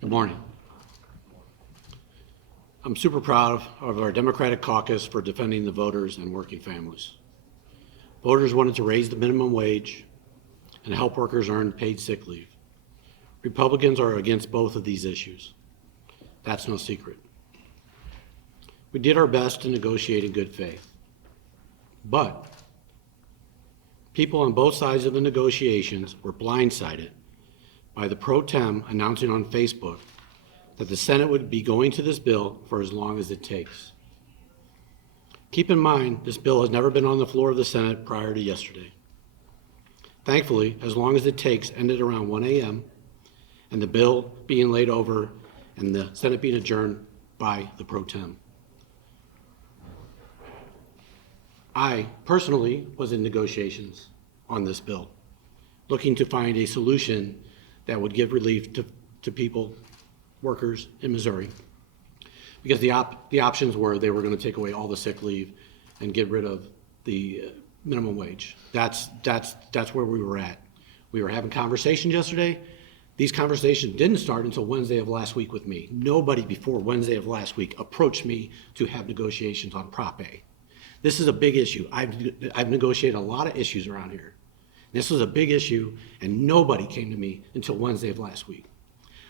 Good morning. I'm super proud of our Democratic caucus for defending the voters and working families. Voters wanted to raise the minimum wage and help workers earn paid sick leave. Republicans are against both of these issues. That's no secret. We did our best to negotiate in good faith, but people on both sides of the negotiations were blindsided by the pro tem announcing on Facebook that the Senate would be going to this bill for as long as it takes. Keep in mind, this bill has never been on the floor of the Senate prior to yesterday. Thankfully, as long as it takes ended around 1 a.m. and the bill being laid over and the Senate being adjourned by the pro tem. I personally was in negotiations on this bill, looking to find a solution that would give relief to people, workers in Missouri, because the options were they were going to take away all the sick leave and get rid of the minimum wage. That's where we were at. We were having conversations yesterday. These conversations didn't start until Wednesday of last week with me. Nobody before Wednesday of last week approached me to have negotiations on Prop A. This is a big issue. I've negotiated a lot of issues around here. This was a big issue, and nobody came to me until Wednesday of last week.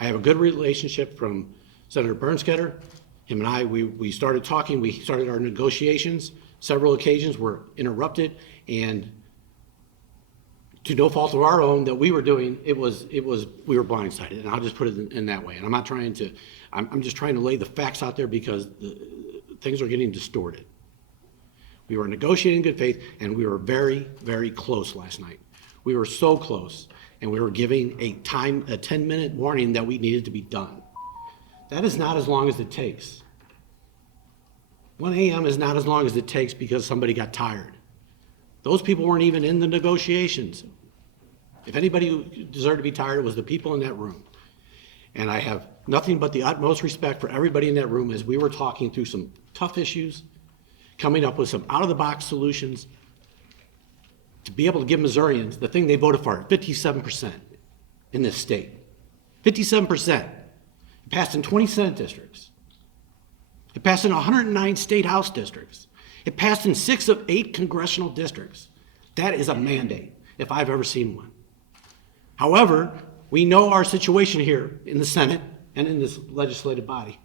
I have a good relationship from Senator Bernskoetter. Him and I, we started talking, we started our negotiations. Several occasions were interrupted, and to no fault of our own that we were doing, we were blindsided, and I'll just put it in that way. And I'm not trying to, I'm just trying to lay the facts out there because things are getting distorted. We were negotiating in good faith, and we were very, very close last night. We were so close, and we were giving a 10-minute warning that we needed to be done. That is not as long as it takes. 1 a.m. is not as long as it takes because somebody got tired. Those people weren't even in the negotiations. If anybody deserved to be tired, it was the people in that room. And I have nothing but the utmost respect for everybody in that room as we were talking through some tough issues, coming up with some out-of-the-box solutions to be able to give Missourians the thing they voted for, 57% in this state. 57%. It passed in 20 Senate districts. It passed in 109 state House districts. It passed in 6 of 8 congressional districts. That is a mandate, if I've ever seen one. However, we know our situation here in the Senate and in this legislative body.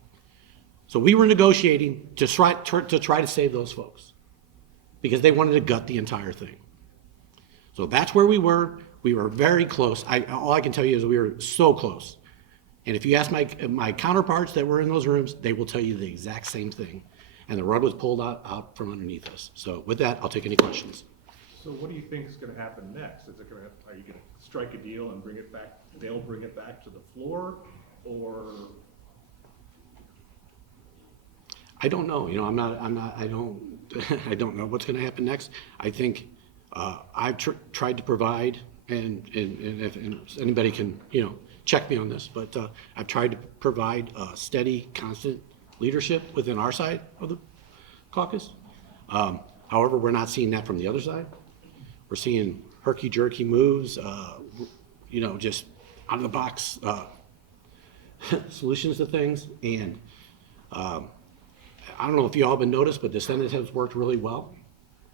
So we were negotiating to try to save those folks because they wanted to gut the entire thing. So that's where we were. We were very close. All I can tell you is we were so close. And if you ask my counterparts that were in those rooms, they will tell you the exact same thing. And the rug was pulled out from underneath us. So with that, I'll take any questions. So what do you think is going to happen next? Are you going to strike a deal and bring it back? They'll bring it back to the floor, or? I don't know. You know, I don't know what's going to happen next. I think I've tried to provide, and if anybody can, check me on this, but I've tried to provide steady, constant leadership within our side of the caucus. However, we're not seeing that from the other side. We're seeing herky-jerky moves, just out-of-the-box solutions to things. And I don't know if you all have been noticed, but the Senate has worked really well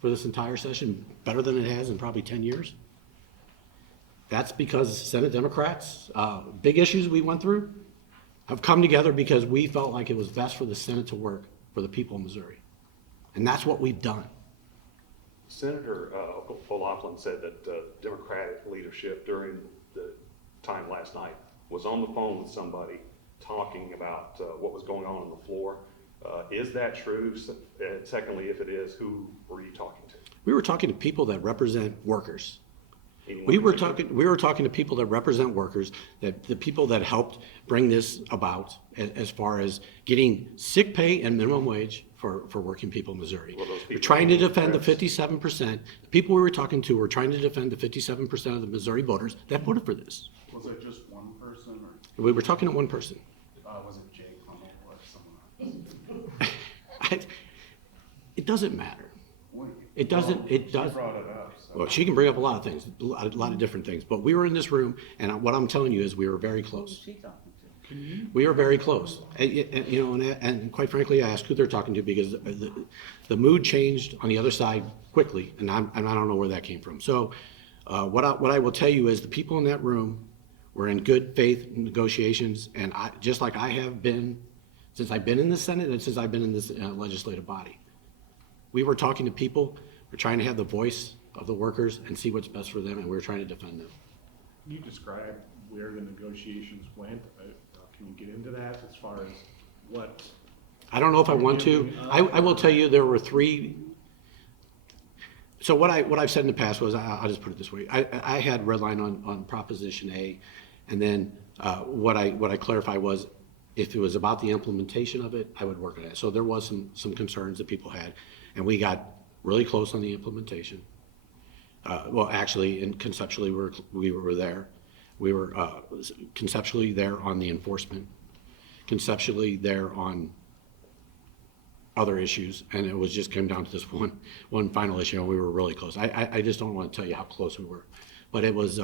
for this entire session, better than it has in probably 10 years. That's because Senate Democrats, big issues we went through, have come together because we felt like it was best for the Senate to work for the people of Missouri. And that's what we've done. Senator O'Loughlin said that Democratic leadership during the time last night was on the phone with somebody talking about what was going on the floor. Is that true? And secondly, if it is, who were you talking to? We were talking to people that represent workers. We were talking to people that represent workers, that the people that helped bring this about as far as getting sick pay and minimum wage for working people in Missouri. Well, we're trying to defend the 57%. The people we were talking to were trying to defend the 57% of the Missouri voters that voted for this. Was it just one person, or We were talking to one person. was it Jay Hummel or someone else? It doesn't matter. It doesn't. She brought it up. So. Well, she can bring up a lot of things, a lot of different things. But we were in this room, and what I'm telling you is we were very close. Who was she talking to? We are very close. You know, and quite frankly, I asked who they're talking to because the mood changed on the other side quickly, and I don't know where that came from. So what I will tell you is the people in that room were in good faith negotiations, and just like I have been since I've been in the Senate and since I've been in this legislative body. We were talking to people, we're trying to have the voice of the workers and see what's best for them, and we're trying to defend them. Can you describe where the negotiations went? Can you get into that as far as what? I don't know if I want to. I will tell you there were three. So what I've said in the past was, I'll just put it this way. I had red line on Proposition A, and then what I clarified was if it was about the implementation of it, I would work on it. So there was some concerns that people had, and we got really close on the implementation. Well, actually, and conceptually, we were there. We were conceptually there on the enforcement, conceptually there on other issues, and it was just came down to this one final issue, and we were really close. I just don't want to tell you how close we were, but it was,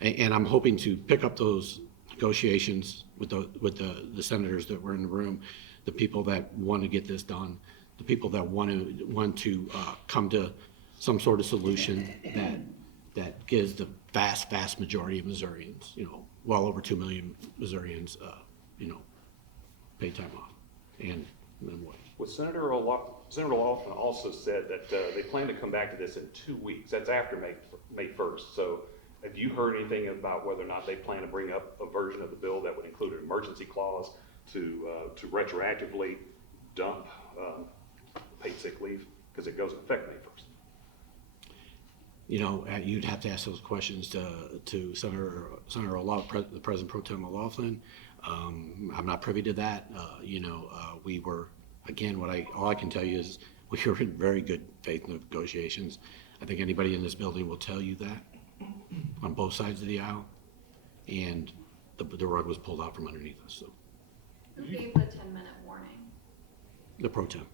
and I'm hoping to pick up those negotiations with the senators that were in the room, the people that want to get this done, the people that want to come to some sort of solution that gives the vast majority of Missourians, well over 2 million Missourians, paid time off and minimum wage. Well, Senator O'Loughlin also said that they plan to come back to this in 2 weeks. That's after May 1st. So have you heard anything about whether or not they plan to bring up a version of the bill that would include an emergency clause to retroactively dump paid sick leave because it goes into effect May 1st? You'd have to ask those questions to Senator O'Loughlin, the President Pro Tem O'Loughlin. I'm not privy to that. We were, again, all I can tell you is we were in very good faith negotiations. I think anybody in this building will tell you that on both sides of the aisle, and the rug was pulled out from underneath us. So Who gave the 10-minute warning? the Pro Tem,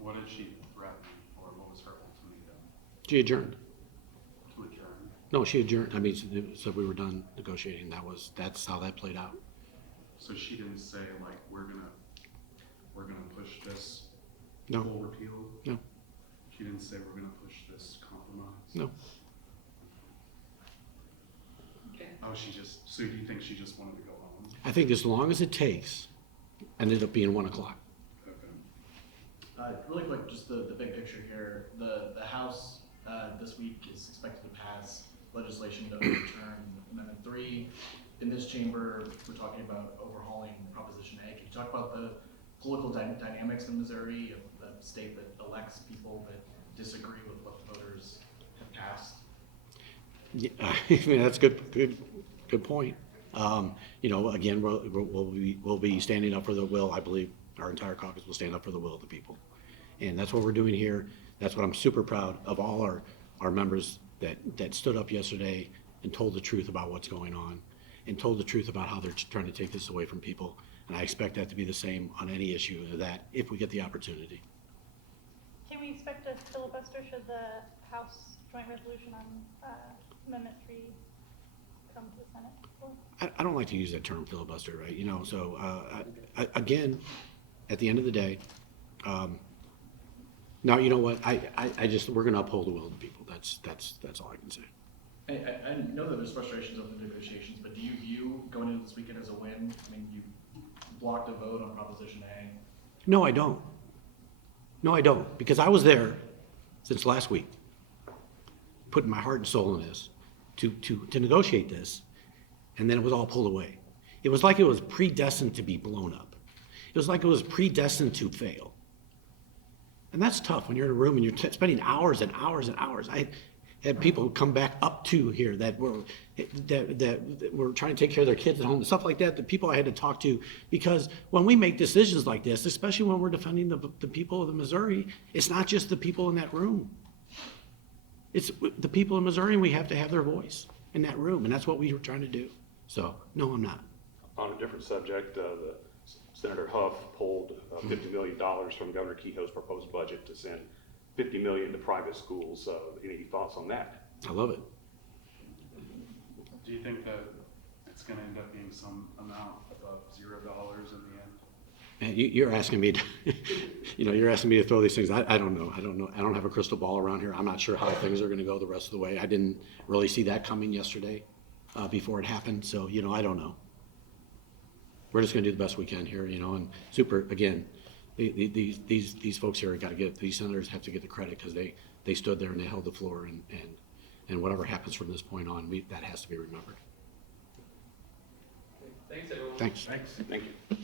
What did she threaten, or what was her ultimatum she adjourned. to adjourn? No, she adjourned. I mean, said we were done negotiating. That's how that played out. So she didn't say like, we're gonna push this No. full repeal? No. She didn't say we're gonna push this compromise? No. Okay. Oh, so do you think she just wanted to go home? I think as long as it takes, ended up being 1 o'clock. Okay. Really quick, just the big picture here. The House this week is expected to pass legislation to overturn Amendment 3. In this chamber, we're talking about overhauling Proposition A. Can you talk about the political dynamics in Missouri, of the state that elects people that disagree with what the voters have passed? Yeah, I mean, that's good point. Again, we'll be standing up for the will. I believe our entire caucus will stand up for the will of the people, and that's what we're doing here. That's what I'm super proud of all our members that stood up yesterday and told the truth about what's going on, and told the truth about how they're trying to take this away from people. And I expect that to be the same on any issue of that if we get the opportunity. Can we expect a filibuster should the House Joint Resolution on Amendment 3 come to the Senate? I don't like to use that term filibuster, right? So again, at the end of the day, now you know what? We're going to uphold the will of the people. That's all I can say. I know that there's frustrations over the negotiations, but do you view going into this weekend as a win? I mean, you blocked a vote on Proposition A. No, I don't. No, I don't, because I was there since last week, putting my heart and soul in this to negotiate this, and then it was all pulled away. It was like it was predestined to be blown up. It was like it was predestined to fail. And that's tough when you're in a room and you're spending hours and hours and hours. I had people come back up to here that were trying to take care of their kids at home and stuff like that, the people I had to talk to, because when we make decisions like this, especially when we're defending the people of Missouri, it's not just the people in that room. It's the people in Missouri, and we have to have their voice in that room, and that's what we were trying to do. So, no, I'm not. On a different subject, Senator Huff pulled $50 million from Governor Kehoe's proposed budget to send $50 million to private schools. Any thoughts on that? I love it. Do you think that it's gonna end up being some amount above $0 in the end. And you're asking me to, you're asking me to throw these things. I don't know. I don't have a crystal ball around here. I'm not sure how things are gonna go the rest of the way. I didn't really see that coming yesterday, before it happened, so, I don't know. We're just gonna do the best we can here, and again, these folks here these senators have to get the credit, because they stood there and they held the floor, and whatever happens from this point on, that has to be remembered. Thanks, everyone. Thanks. Thanks. Thank you.